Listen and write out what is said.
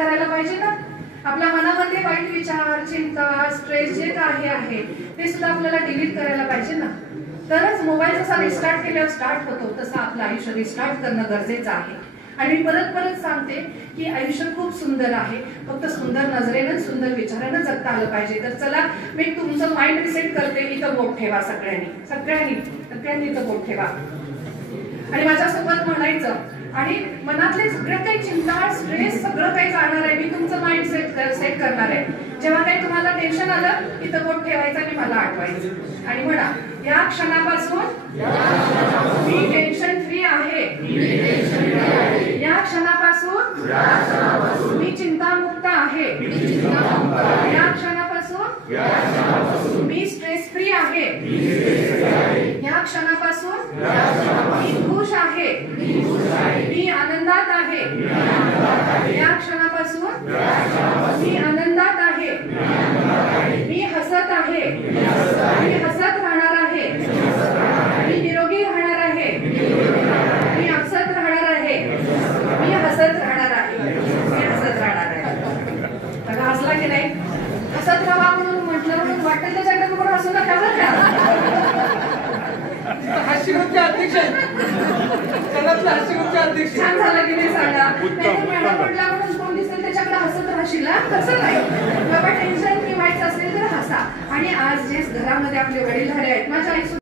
करायला पाहिजे ना. आपल्या मनामध्ये वाईट विचार, चिंता, स्ट्रेस जे काही आहे ते सुद्धा आपल्याला डिलीट करायला पाहिजे ना. तरच मोबाईल जसा रिस्टार्ट केल्यावर स्टार्ट होतो तसं आपलं आयुष्य रिस्टार्ट करणं गरजेचं आहे. आणि मी परत परत सांगते की आयुष्य खूप सुंदर आहे, फक्त सुंदर नजरेनं सुंदर विचारानं जगता आलं पाहिजे. तर चला मी तुमचं माइंड रिसेट करते. इथं बोट ठेवा सगळ्यांनी सगळ्यांनी सगळ्यांनी इथं बोट ठेवा आणि माझ्यासोबत म्हणायचं. आणि मनातले सगळं काही चिंता, स्ट्रेस सगळं काही जाणार आहे. मी तुमचं माइंड सेट करणार आहे. जेव्हा काही तुम्हाला टेन्शन आलं इथं बोट ठेवायचं आणि मला आठवायचं आणि म्हणा, या क्षणापासून मी टेन्शन फ्री आहे. या क्षणापासून मी चिंतामुक्त आहे. या क्षणापासून मी स्ट्रेस फ्री आहे. या क्षणापासून मी खुश आहे. मी आनंदात आहे. या क्षणापासून मी आनंदात आहे. मी हसत आहे. मी हसत राहणार आहे. मी निरोगी राहणार आहे. मी हसत राहणार आहे. मी हसत राहणार आहे. मी हसत राहणार आहे. बघा हसला की नाही? हसत राहा म्हणून म्हटलं म्हणून वाटेल त्याच्याकडे बघून हसू नका बरं का. हास्यवृत्ती अध्यक्ष अध्यक्ष छान झालं की नाही सांगा. मॅडम म्हटला म्हणून कोण दिसेल त्याच्याकडे हसत राहशील. तसं नाही बाबा, टेन्शन ठेवायचं असेल तर हसा. आणि आज जे घरामध्ये आपले वडीलधारे आहेत, माझ्या आई